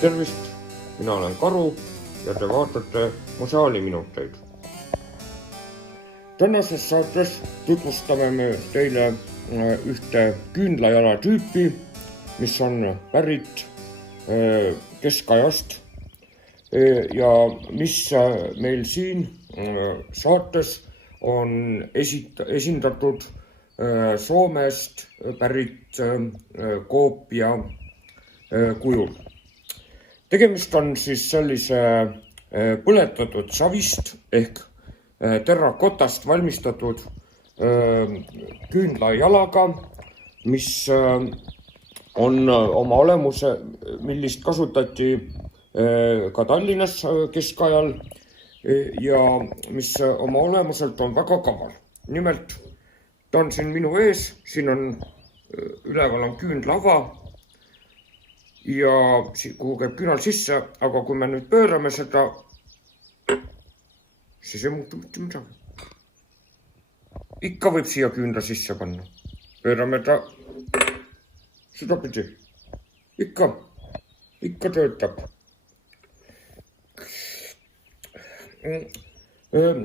Tervist, mina olen Karu ja te vaatate Museaaliminuteid. Tänases saates tutvustame me teile ühte küünlajala tüüpi, mis on pärit keskajast ja mis meil siin saates on esindatud Soomest pärit koopia kujul. Tegemist on siis sellise põletatud savist ehk terrakotast valmistatud küünlajalaga, mis on oma olemuse, millist kasutati ka Tallinnas keskajal ja mis oma olemuselt on väga kaval. Nimelt, ta on siin minu ees, siin on üleval on küünlava ja kuhu käib küünal sisse, aga kui me nüüd pöörame seda, siis ei muutu mitte midagi. Ikka võib siia küünla sisse panna. Pöörame ta sedapidi. Ikka töötab.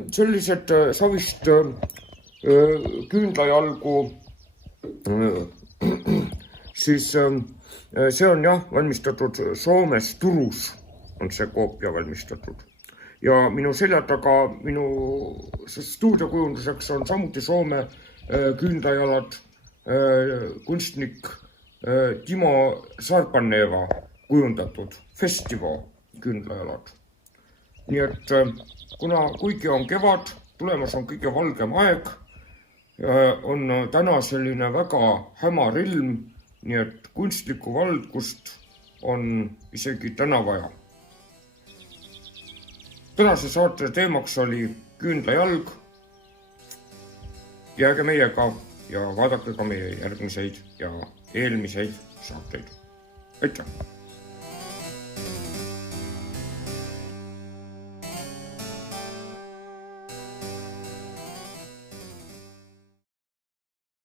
Sellised savist küünlajalgu, siis see on valmistatud Soomes Turus on see koopia valmistatud. Ja minu selja taga minu stuudiokujunduseks on samuti Soome küünlajalad kunstnik Timo Sarpaneva kujundatud Festival küünlajalad. Nii et kuigi on kevad, tulemas on kõige valgem aeg, on täna selline väga hämar ilm, nii et kunstlikku valgust on isegi täna vaja. Tänase saate teemaks oli küünlajalg. Jääge meiega ja vaadake ka meie järgmiseid ja eelmiseid saateid. Aitäh!